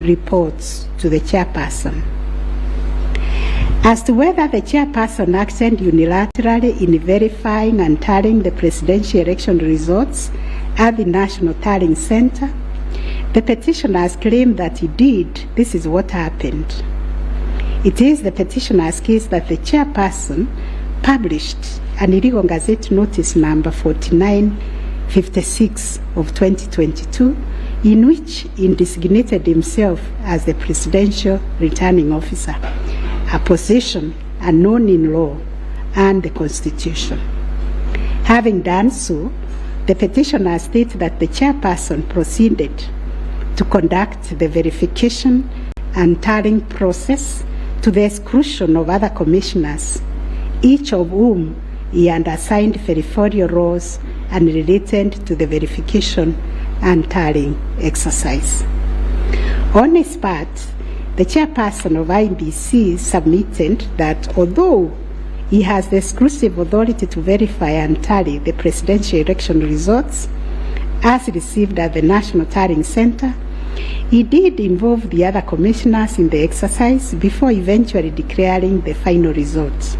reports to the chairperson. As to whether the chairperson acted unilaterally in verifying and tallying the presidential election results at the National Tallying Center, the petitioners claim that he did. This is what happened. It is the petitioner's case that the chairperson published an illegal Gazette notice number 4956 of 2022, in which he designated himself as the presidential returning officer, a position unknown in law and the Constitution. Having done so, the petitioner states that the chairperson proceeded to conduct the verification and tallying process to the exclusion of other commissioners, each of whom he had assigned verifiable roles and related to the verification and tallying exercise. On his part, the chairperson of IEBC submitted that although he has the exclusive authority to verify and tally the presidential election results as received at the National Tallying Center, he did involve the other commissioners in the exercise before eventually declaring the final results.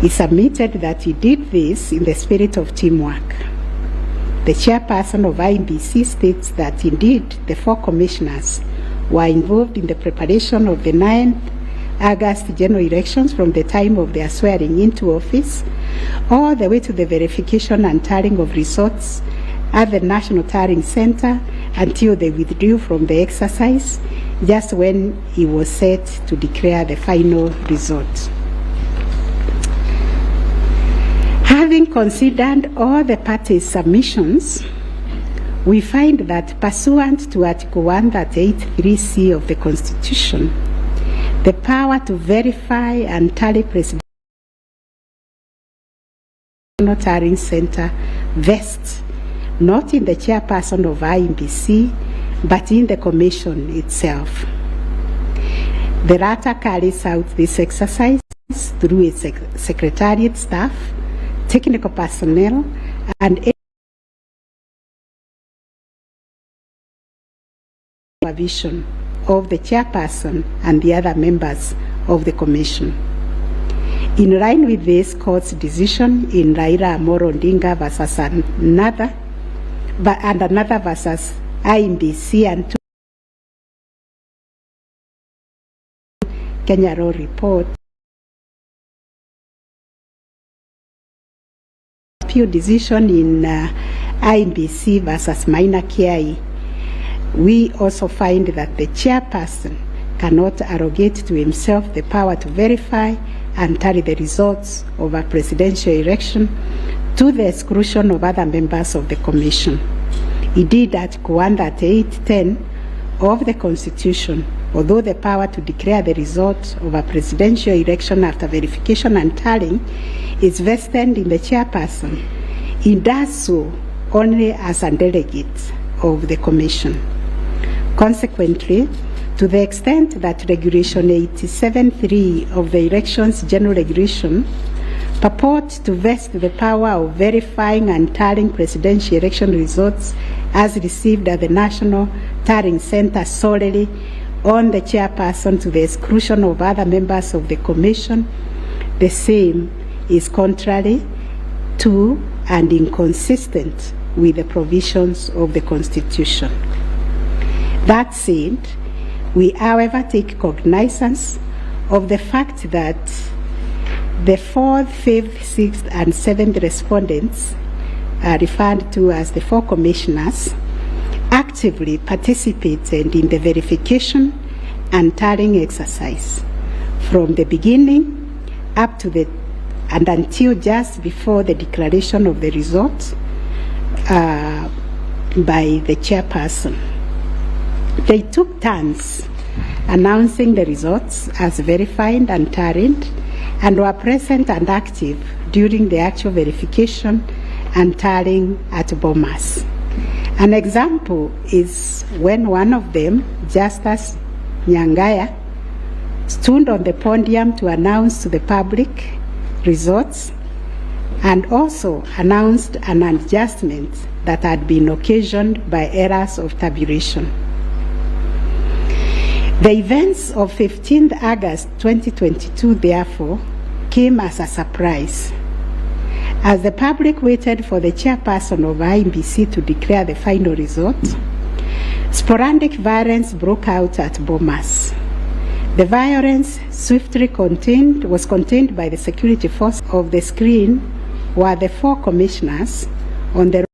He submitted that he did this in the spirit of teamwork. The chairperson of IEBC states that indeed the 4 commissioners were involved in the preparation of the 9th August general elections from the time of their swearing into office all the way to the verification and tallying of results at the National Tallying Center until they withdrew from the exercise just when he was set to declare the final result. Having considered all the parties' submissions, we find that pursuant to Article 138(3)(c) of the Constitution, the power to verify and tally presidential Tallying Center vests not in the chairperson of IEBC, but in the Commission itself. The latter carries out this exercise through its secretariat staff, technical personnel, and supervision of the chairperson and the other members of the Commission. In line with this court's decision in Raila Amolo Odinga versus another versus IEBC and Kenya Law Report, appeal decision in IEBC versus Maina Kiai, we also find that the chairperson cannot arrogate to himself the power to verify and tally the results of a presidential election to the exclusion of other members of the Commission. Indeed, Article 138(10) of the Constitution, although the power to declare the results of a presidential election after verification and tallying is vested in the chairperson, he does so only as a delegate of the Commission. Consequently, to the extent that Regulation 87(3) of the Elections General Regulation purports to vest the power of verifying and tallying presidential election results as received at the National Tallying Center solely on the chairperson to the exclusion of other members of the Commission, the same is contrary to and inconsistent with the provisions of the Constitution. That said, we, however, take cognizance of the fact that the 4th, 5th, 6th, and 7th respondents, referred to as the 4 commissioners, actively participated in the verification and tallying exercise from the beginning up to and until just before the declaration of the results by the chairperson. They took turns announcing the results as verified and tallied, and were present and active during the actual verification and tallying at Bomas. An example is when one of them, Justice Nyangaya, stood on the podium to announce to the public results and also announced an adjustment that had been occasioned by errors of tabulation. The events of 15th August 2022, therefore, came as a surprise. As the public waited for the chairperson of IEBC to declare the final result, sporadic violence broke out at Bomas. The violence swiftly was contained by the security force. Of the screen were the 4 commissioners on the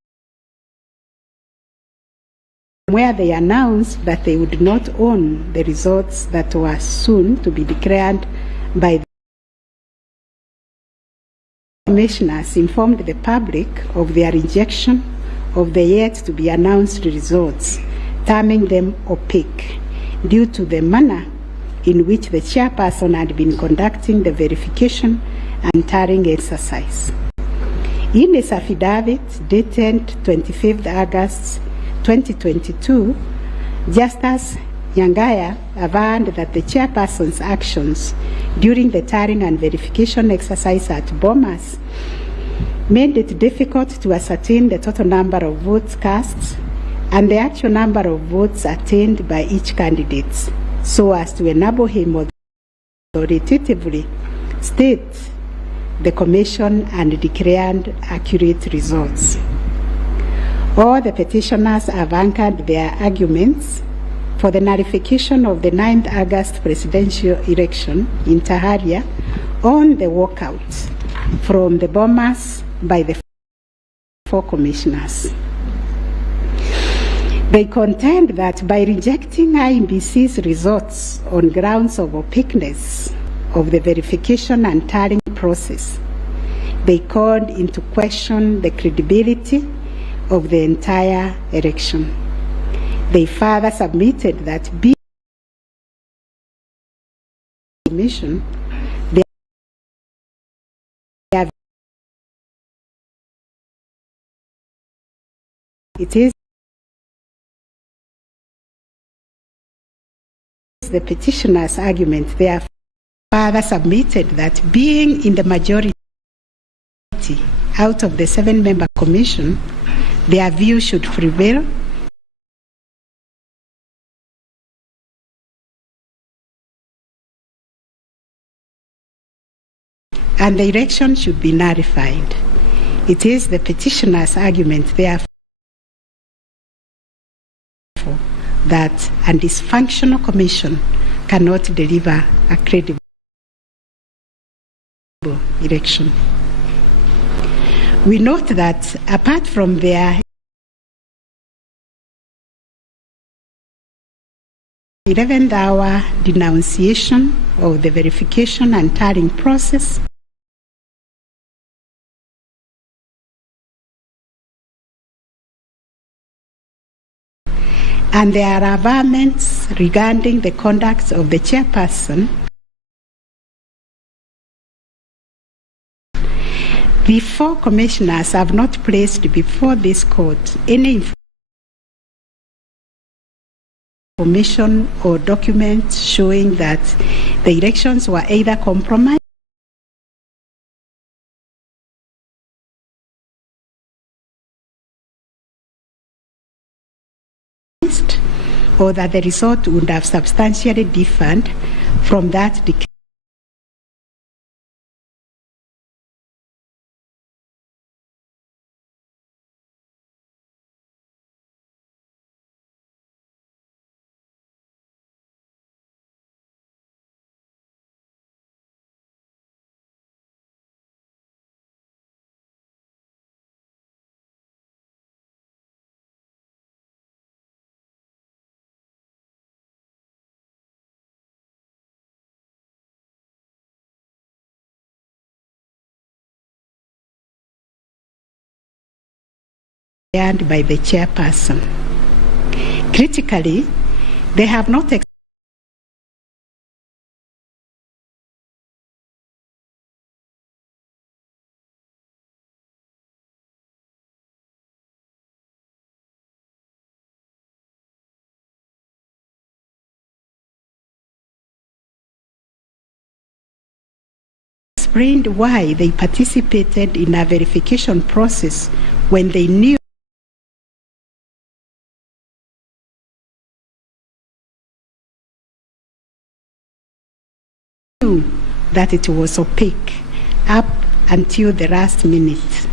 where they announced that they would not own the results that were soon to be declared by the commissioners. Informed the public of their rejection of the yet to be announced results, terming them opaque due to the manner in which the chairperson had been conducting the verification and tallying exercise. In his affidavit dated 25th August 2022, Justice Nyangaya averred that the chairperson's actions during the tallying and verification exercise at Bomas made it difficult to ascertain the total number of votes cast and the actual number of votes attained by each candidate, so as to enable him authoritatively state the commission and declared accurate results. All the petitioners have anchored their arguments for the nullification of the 9th August presidential election in Taharia on the walkout from the Bomas by the 4 commissioners. They contend that by rejecting IEBC's results on grounds of opaqueness of the verification and tallying process, they called into question the credibility of the entire election. They further submitted that being commission, it is the petitioner's argument. They have further submitted that being in the majority out of the 7-member commission, their view should prevail and the election should be nullified. It is the petitioner's argument, therefore, that a dysfunctional commission cannot deliver a credible election. We note that apart from their 11th hour denunciation of the verification and tallying process, and there are averments regarding the conduct of the chairperson, the 4 commissioners have not placed before this court any information or documents showing that the elections were either compromised or that the result would have substantially differed from that declared. By the chairperson. Critically, they have not explained why they participated in a verification process when they knew that it was opaque up until the last minute.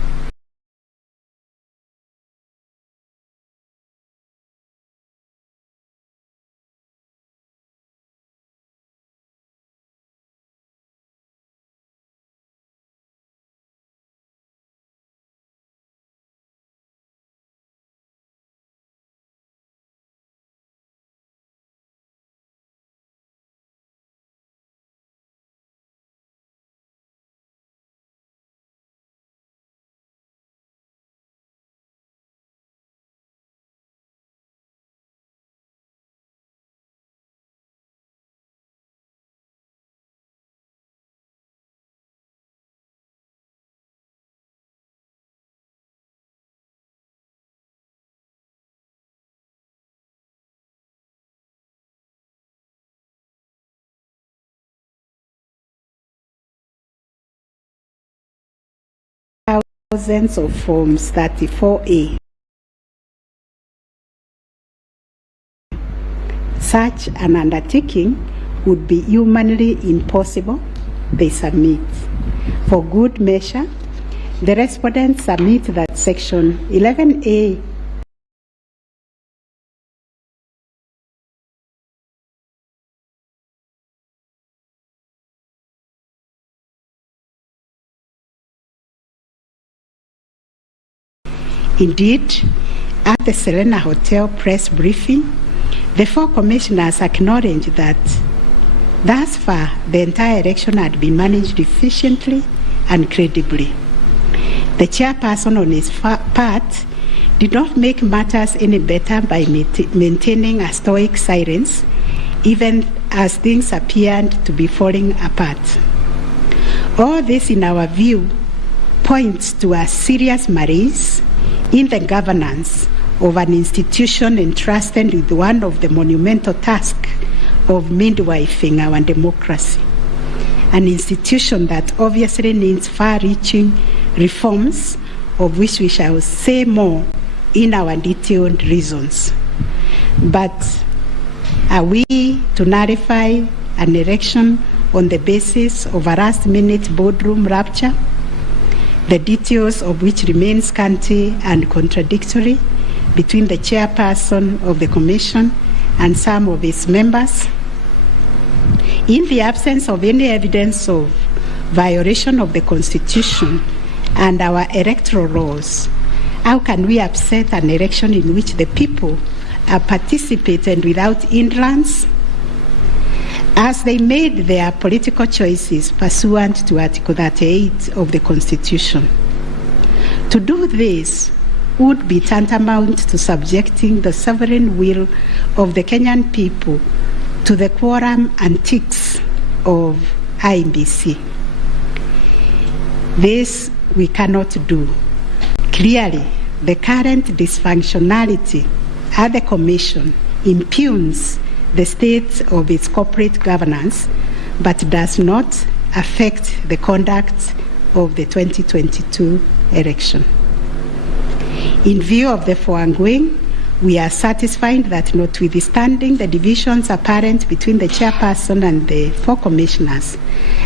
Thousands of forms 34A. Such an undertaking would be humanly impossible, they submit. For good measure, the respondents submit that Section 11A Indeed, at the Serena Hotel press briefing, the 4 commissioners acknowledged that thus far the entire election had been managed efficiently and credibly. The chairperson on his part did not make matters any better by maintaining a stoic silence, even as things appeared to be falling apart. All this, in our view, points to a serious malaise in the governance of an institution entrusted with one of the monumental tasks of midwifing our democracy, an institution that obviously needs far-reaching reforms, of which we shall say more in our detailed reasons. But are we to nullify an election on the basis of a last-minute boardroom rapture, the details of which remain scanty and contradictory between the chairperson of the commission and some of its members? In the absence of any evidence of violation of the Constitution and our electoral laws, how can we upset an election in which the people are participating without hindrance, as they made their political choices pursuant to Article 38 of the Constitution? To do this would be tantamount to subjecting the sovereign will of the Kenyan people to the quorum antics of IEBC. This we cannot do. Clearly, the current dysfunctionality at the Commission impugns the state of its corporate governance, but does not affect the conduct of the 2022 election. In view of the foregoing, we are satisfied that notwithstanding the divisions apparent between the chairperson and the 4 commissioners,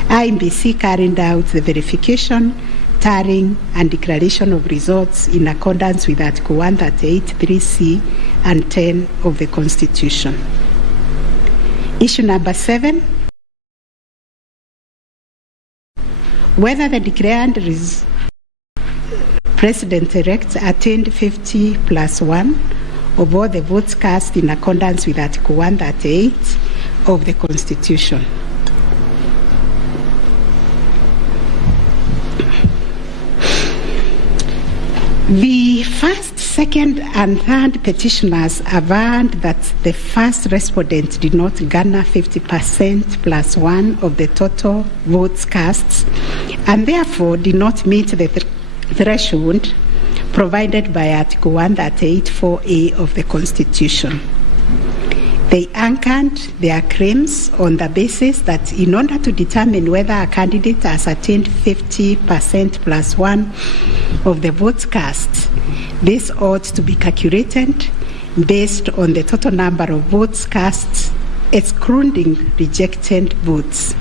IEBC carried out the verification, tallying, and declaration of results in accordance with Article 138(3)(c) and 10 of the Constitution. Issue number 7, whether the declared President-elect attained 50+1 of all the votes cast in accordance with Article 138 of the Constitution. The first, second, and third petitioners averred that the first respondent did not garner 50%+1 of the total votes cast, and therefore did not meet the threshold provided by Article 138(4)(a) of the Constitution. They anchored their claims on the basis that in order to determine whether a candidate has attained 50%+1 of the votes cast, this ought to be calculated based on the total number of votes cast, excluding rejected votes.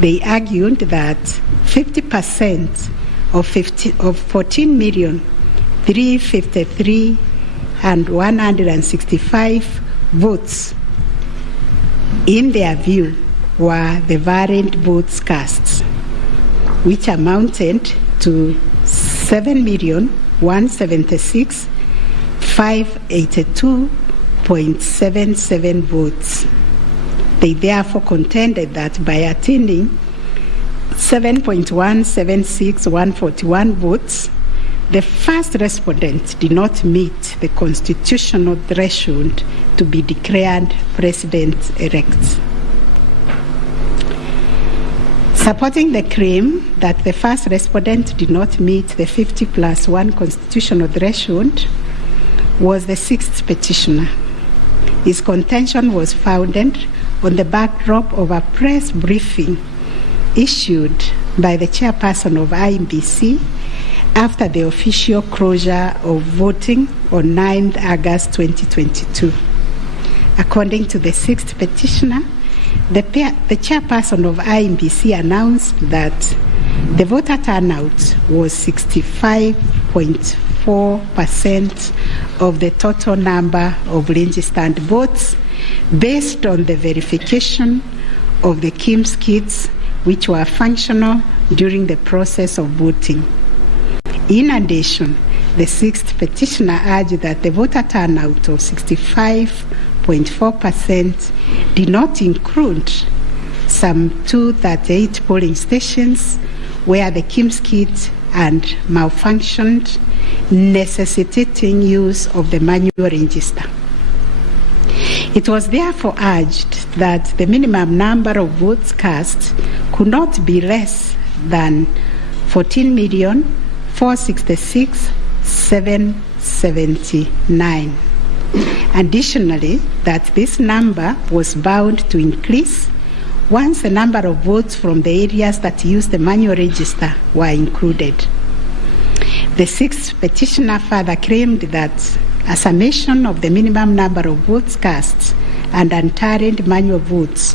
They argued that 50% of 14,353,165 votes, in their view, were the variant votes cast, which amounted to 7,176,582.77 votes. They therefore contended that by attaining 7.176,141 votes, the first respondent did not meet the constitutional threshold to be declared president-elect. Supporting the claim that the first respondent did not meet the 50+1 constitutional threshold was the sixth petitioner. His contention was founded on the backdrop of a press briefing issued by the chairperson of IEBC after the official closure of voting on 9th August 2022. According to the sixth petitioner, the chairperson of IEBC announced that the voter turnout was 65.4% of the total number of registered votes based on the verification of the KIMS kits which were functional during the process of voting. In addition, the sixth petitioner urged that the voter turnout of 65.4% did not include some 238 polling stations where the KIMS kit had malfunctioned, necessitating use of the manual register. It was therefore urged that the minimum number of votes cast could not be less than 14,466,779. Additionally, that this number was bound to increase once the number of votes from the areas that used the manual register were included. The sixth petitioner further claimed that a summation of the minimum number of votes cast and untallied manual votes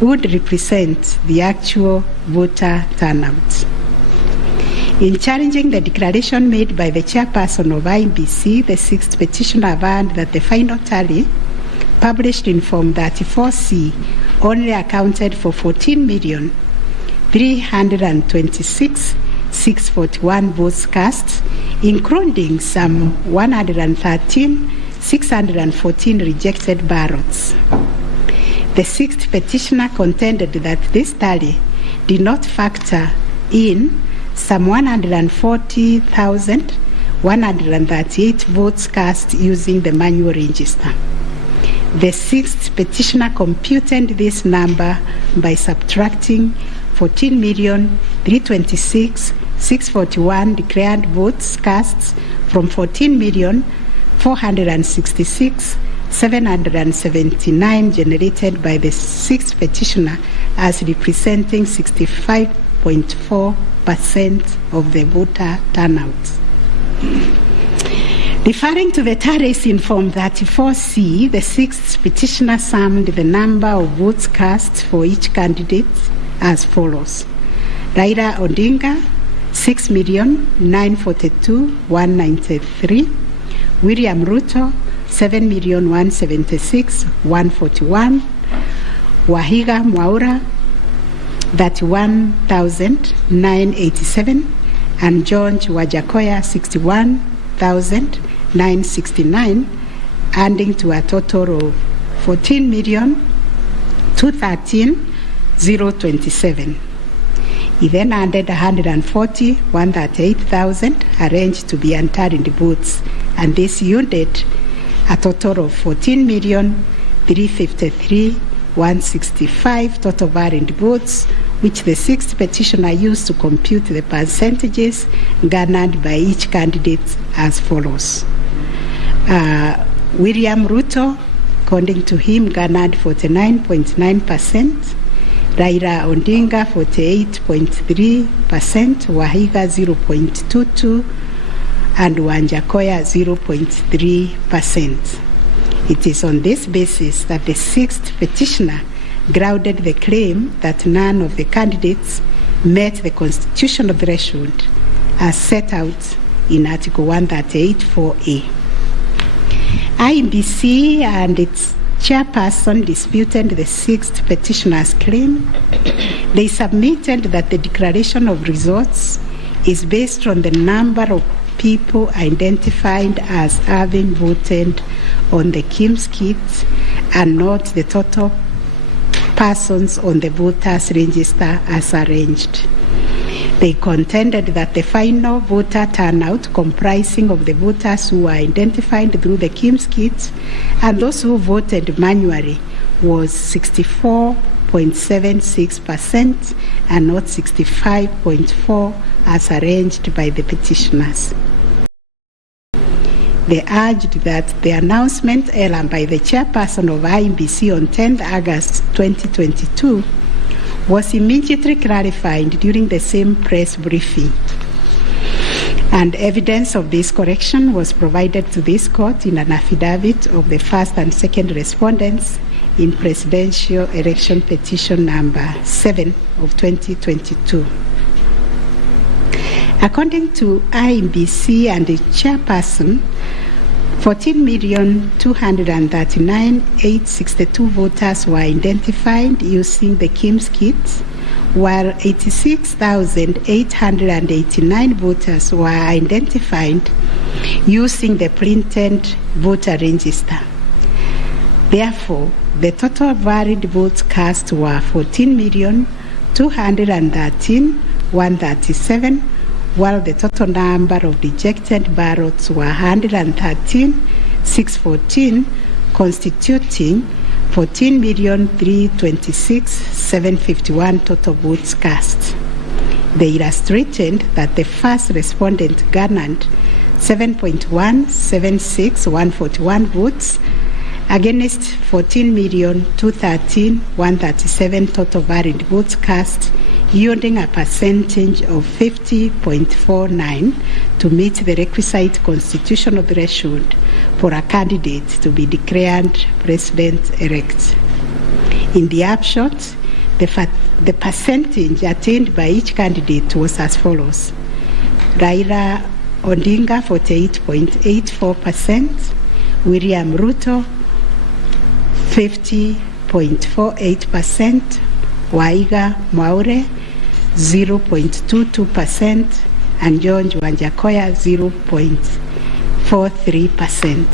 would represent the actual voter turnout. In challenging the declaration made by the chairperson of IEBC, the sixth petitioner affirmed that the final tally, published in Form 34C, only accounted for 14,326,641 votes cast, including some 113,614 rejected ballots. The sixth petitioner contended that this tally did not factor in some 140,138 votes cast using the manual register. The sixth petitioner computed this number by subtracting 14,326,641 declared votes cast from 14,466,779 generated by the sixth petitioner as representing 65.4% of the voter turnout. Referring to the tallies in Form 34C, the sixth petitioner summed the number of votes cast for each candidate as follows: Raila Odinga, 6,942,193; William Ruto, 7,176,141; Wahiga Mwaura, 31,987; and George Wajakoya, 61,969, adding to a total of 14,213,027. He then added 140,138,000 arranged to be unturned votes, and this yielded a total of 14,353,165 total valid votes, which the sixth petitioner used to compute the percentages garnered by each candidate as follows. William Ruto, according to him, garnered 49.9%, Raila Odinga 48.3%, Wahiga 0.22%, and Wanjakoya 0.3%. It is on this basis that the sixth petitioner grounded the claim that none of the candidates met the constitutional threshold as set out in Article 138(4)(a). IEBC and its chairperson disputed the sixth petitioner's claim. They submitted that the declaration of results is based on the number of people identified as having voted on the KIMS kit and not the total persons on the voters' register as arranged. They contended that the final voter turnout, comprising of the voters who were identified through the KIMS kit and those who voted manually, was 64.76% and not 65.4% as arranged by the petitioners. They urged that the announcement error by the chairperson of IEBC on 10 August 2022 was immediately clarified during the same press briefing, and evidence of this correction was provided to this court in an affidavit of the first and second respondents in Presidential Election Petition number 7 of 2022. According to IEBC and its chairperson, 14,239,862 voters were identified using the KIMS kit, while 86,889 voters were identified using the printed voter register. Therefore, the total valid votes cast were 14,213,137, while the total number of rejected ballots were 113,614, constituting 14,326,751 total votes cast. They illustrated that the first respondent garnered 7.176141 votes against 14,213,137 total valid votes cast, yielding a percentage of 50.49 to meet the requisite constitutional threshold for a candidate to be declared president-elect. In the upshot, the percentage attained by each candidate was as follows: Raila Odinga 48.84%, William Ruto 50.48%, Waiga Mwaure 0.22%, and George Wanjakoya 0.43%.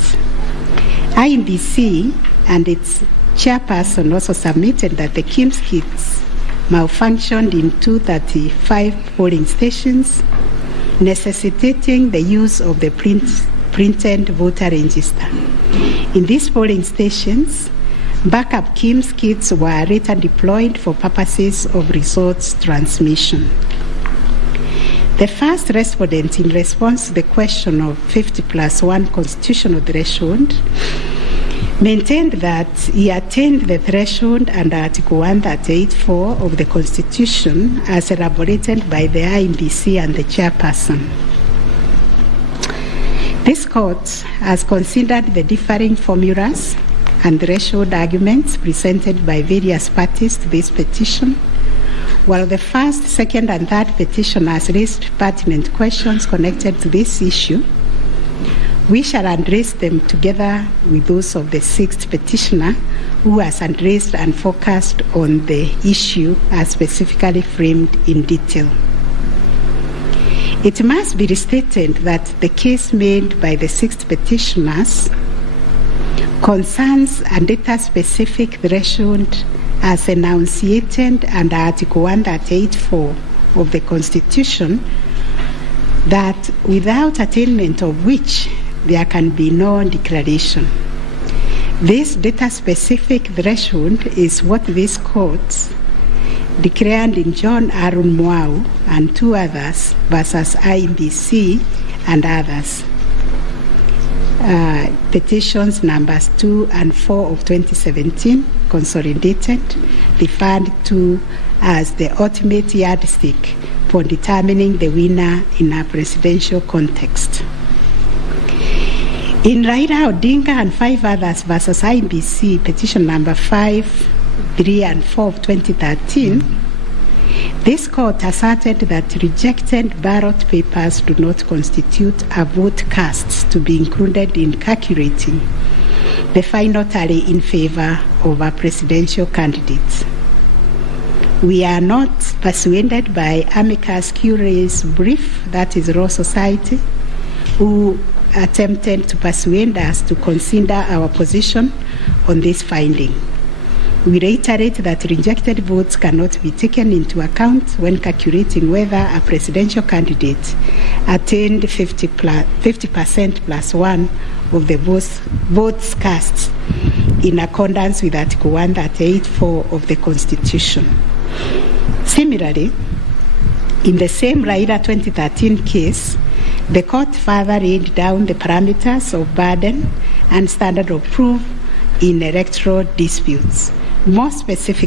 IEBC and its chairperson also submitted that the KIMS kits malfunctioned in 235 polling stations, necessitating the use of the printed voter register. In these polling stations, backup KIMS kits were later deployed for purposes of results transmission. The first respondent, in response to the question of 50+1 constitutional threshold, maintained that he attained the threshold under Article 138(4) of the Constitution as elaborated by the IEBC and the chairperson. This court has considered the differing formulas and threshold arguments presented by various parties to this petition. While the first, second, and third petitioners raised pertinent questions connected to this issue, we shall address them together with those of the sixth petitioner, who has addressed and focused on the issue as specifically framed in detail. It must be restated that the case made by the sixth petitioners concerns a data-specific threshold as enunciated under Article 138(4) of the Constitution, that without attainment of which there can be no declaration. This data-specific threshold is what this court declared in John Aaron Mwau and two others versus IEBC and others. Petitions numbers 2 and 4 of 2017, consolidated, referred to as the ultimate yardstick for determining the winner in a presidential context. In Raila Odinga and 5 others versus IEBC, petition number 5 3 and 4 of 2013, this court asserted that rejected ballot papers do not constitute a vote cast to be included in calculating the final tally in favor of a presidential candidate. We are not persuaded by amicus curiae's brief, that is Law Society, who attempted to persuade us to consider our position on this finding. We reiterate that rejected votes cannot be taken into account when calculating whether a presidential candidate attained 50% plus 1 of the votes cast in accordance with Article 138(4) of the Constitution. Similarly, in the same Raila 2013 case, the court further laid down the parameters of burden and standard of proof in electoral disputes. More specifically,